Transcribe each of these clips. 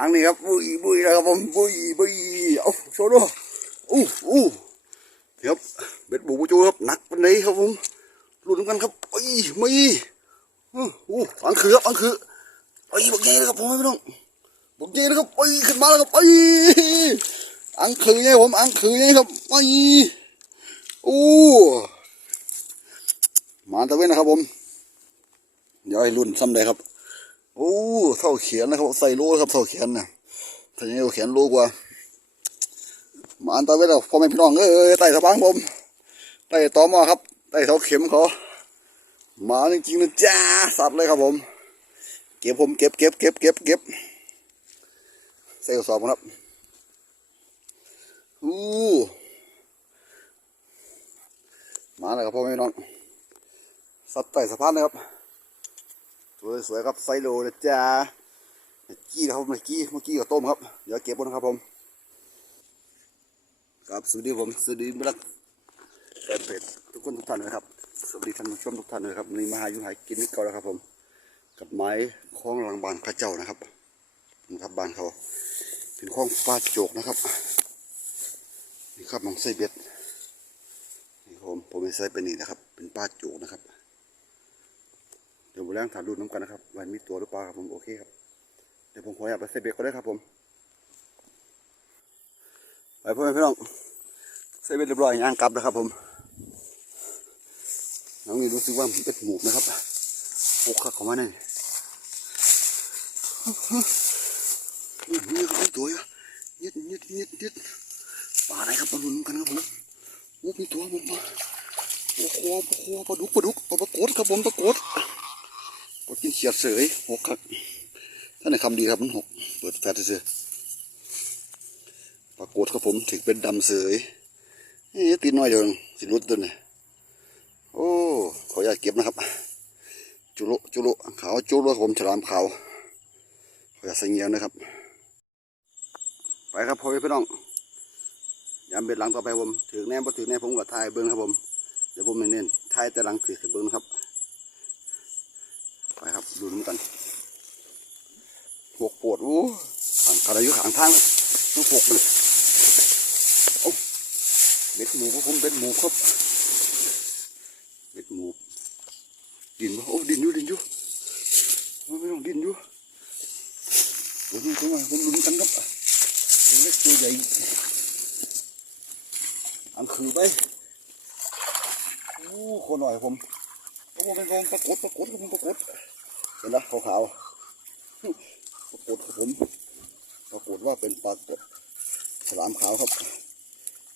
ลังนี้ครับบุยบุยนะครับผมบุยบุยเอาโชว์ดูอู้อู้เดี๋ยวเบ็ดบูบูจูครับหนักปันไหนครับผมลุ้นกันครับไอ้ยไม่อู้อังคือครับอังคือไอ้บักใหญ่ครับผมไม่ต้องบักใหญ่ครับไอ้ขึ้นมาแล้วครับไอ้อังคือไงผมอังคือไงครับไอ้อู้มาตะเวนนะครับผมเดี๋ยวให้ลุ้นซ้ำได้ครับ โอ้เท่าเขียนนะครับใส่โลครับเท่าเขียนนะถ้าอย่างนี้เขียนโลกว่า มาอันตาเวลาพ่อแม่พี่น้องเอ้ยไต่สะพานผมไต่ตอมอครับไต่เสาเข็มเขามาจริงๆนะจ้าสัตว์เลยครับผม เก็บผมเก็บเก็บเก็บเก็บเก็บใส่กระสอบครับอู้มาเลยครับพ่อแม่พี่น้องสัตว์ไต่สะพานเลยครับ สวยสวยครับไซโลนะจ๊ะกี้นะครับเมื่อกี้เมื่อกี้ก็ต้มครับ เดี๋ยวเก็บบนนะครับผม ครับสวัสดีผมสวัสดีมิรักแฟนเพจทุกคนทุกท่านนะครับ สวัสดีท่านผู้ชมทุกท่านนะครับนี่มาหาอยู่หากินนิดเก่าแล้วครับผม กับไม้คล้องหลังบานพระเจ้านะครับนะครับบานเขาเป็นคล้องปลาโจกนะครับนี่ครับมองไส้เบ็ดนี่ครับผมผมไม่ใส่เป็นนี่นะครับ เป็นปลาโจกนะครับ แรงถามดูน้ำกันนะครับว่ามีตัวหรือเปล่าครับผมโอเคครับ เดี๋ยวผมขออยากไปเซเบกก็ได้ครับผม ไปพ่อแม่พี่น้องเซเบกเรียบร้อยย่างกลับนะครับผมน้องนี่รู้สึกว่ามันเป็นหมูนะครับโอ้ขักข้ามาเนี่ยนี่ครับตัวเย็ดเย็ดเย็ดเย็ดปลาอะไรครับมาลุนกันครับผมโอ้มีตัวผมปลาโอ้โหโอ้โหปลาดุกปลาดุกปลาปลากดครับผมปลากด ดกินเขียดเสยหกครับท่านในคำดีครับมันหกเปิดแฟตเสยปรากฏครับผมถึงเป็นดำเสยเอ๊ตีน้อยเดียวสิรุดตัวนี่โอ้ขออนุญาตเก็บนะครับ จุลุจุลุขาวจุลุผมฉลามขาวขออนุญาตใส่เงียวนะครับ ไปครับพ่อแม่พี่น้องยามเบ็ดหลังต่อไปผมถือแน่พอถือแน่ผมก็ถ่ายเบิ้งครับผมเดี๋ยวผมเน้นๆถ่ายแต่หลังถือเบิ้งนะครับ ดูน้ำกันหกปวดโอ้ขางกระยุขางทางต้องหกเลยโอ้เบ็ดหมูครับผมเบ็ดหมูครับเบ็ดหมูดินบ่โอ้ดินอยู่ดินอยู่ไม่ต้องดินอยู่เดี๋ยวนี้ผมมาผมลุ้นกันครับเล็กตัวใหญ่อันคือไปโอ้คนหน่อยผมโอ้เป็นกองปรากฏปรากฏครับผมปรากฏ เห็นไหมขาวๆปรากฏครับผมปรากฏว่าเป็นปลากดฉลามขาวครับ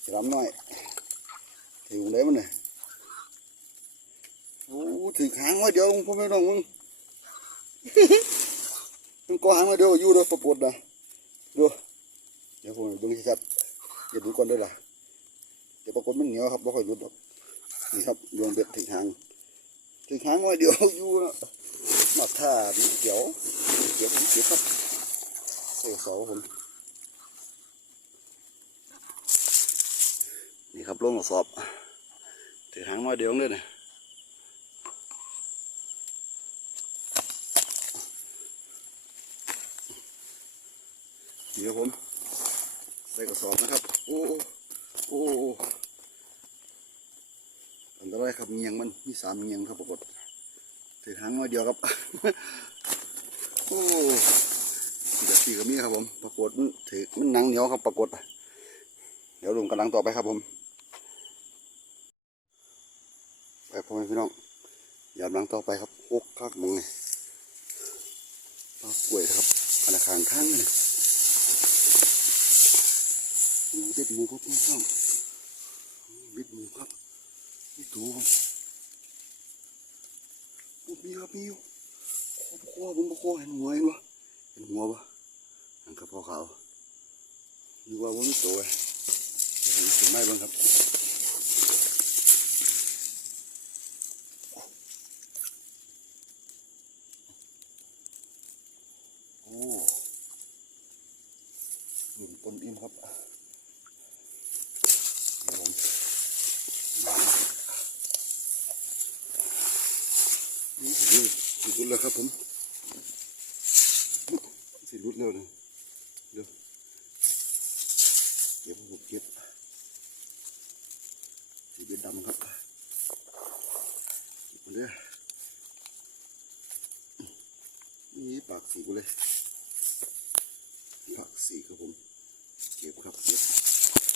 ฉลามน้อยถึงได้มันเนี่ยโอ้ถึงหางไว้เดียวพ่อแม่น้องมึงมันก็หางไว้เดียวอยู่เลยปรากฏนะดูเดี๋ยวผมดูชัดเดี๋ยวดูก่อนได้ละเดี๋ยวปรากฏมันเหนียวครับไม่ค่อยรุดหรอกนี่ครับดวงเบ็ดถึงหางถึงหางไว้เดียวอยู่นะ มาดิเขียวเขียวผมเขียวครับเสือสองผมนี่ครับลงกระสอบถือหางน้อยเดียวเลยนะเดี๋ยวผมใส่กระสอบนะครับ โอ้โอ้โอ้อันตรายครับเงียงมันมีสามเงียงครับปรากฏ ถือหางน้อยเดียวครับ โอ้เดี๋ยวสี่ก็มีครับผม ปรากฏมันถือมันหนังเหนียวครับปรากฏเดี๋ยวลุงกำลังต่อไปครับผม ไปพ่อแม่พี่น้องอย่าลังต่อไปครับโคกคักมึงนี่ปลากล้วยนะครับขนาดขางข้างนี่อู้เด็ดหมูครับพี่น้องเด็ดหมูครับนี่ตัวครับ มีครับมีอยู่โคบโคบนโคเห็นหัวเห็นปะเห็นหัวปะนั่นกระเพาะขาวนึกว่าว่ามีตัวเลยเดี๋ยมถึงไม้บ้างครับโอ้หนุนปนอิ่มครับผมมานี่ สิรุดแล้วครับผมสิรุดแล้วเลยเดี๋ยวเก็บผมเก็บสีเป็นดำครับเก็บมาเด้อนี่ปากสีกูเลยปากสีครับผมเก็บครับเก็บ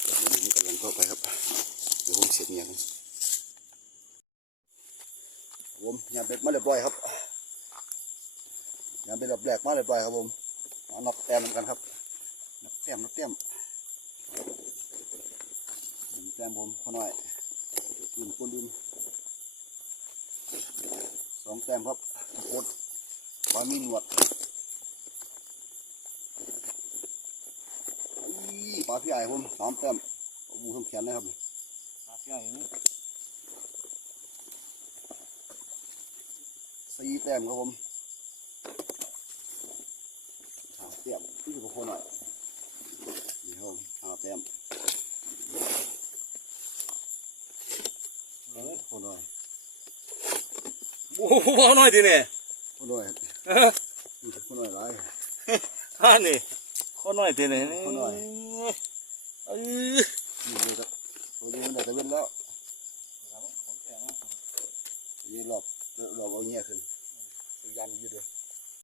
เดี๋ยวนี้กำลังเข้าไปครับเดี๋ยวผมเสร็จเนี่ยง ผมยามเบ็ดมาเรียบร้อยครับยามเบ็ดแบบแหลกมาเรียบร้อยครับผมเอานับแต้มกันครับนับแต้มนับแต้มนับแต้มผมขอหน่อยดื่มคนดื่มสองแต้มครับโคตรปลามีหนวดอีปลาพี่ใหญ่ผมสามแต้มบูทำแขนนะครับหาเที่ยวอย่นี้ สี่แต้มครับผมห้าแต้มนี่คือคนหน่อยนี่ครับผมห้าแต้มเออคนหน่อยโอ้โหเอาหน่อยทีเนี่ยคนหน่อยเออนี่คนหน่อยไรฮ่านี่ข้อหน่อยทีเนี่ยข้อหน่อยเอ้ยนี่เลยครับตัวนี้มันได้แต่เว้นแล้วนี่รอบรอบเอาเงี้ยขึ้น ยันอยู่เดียว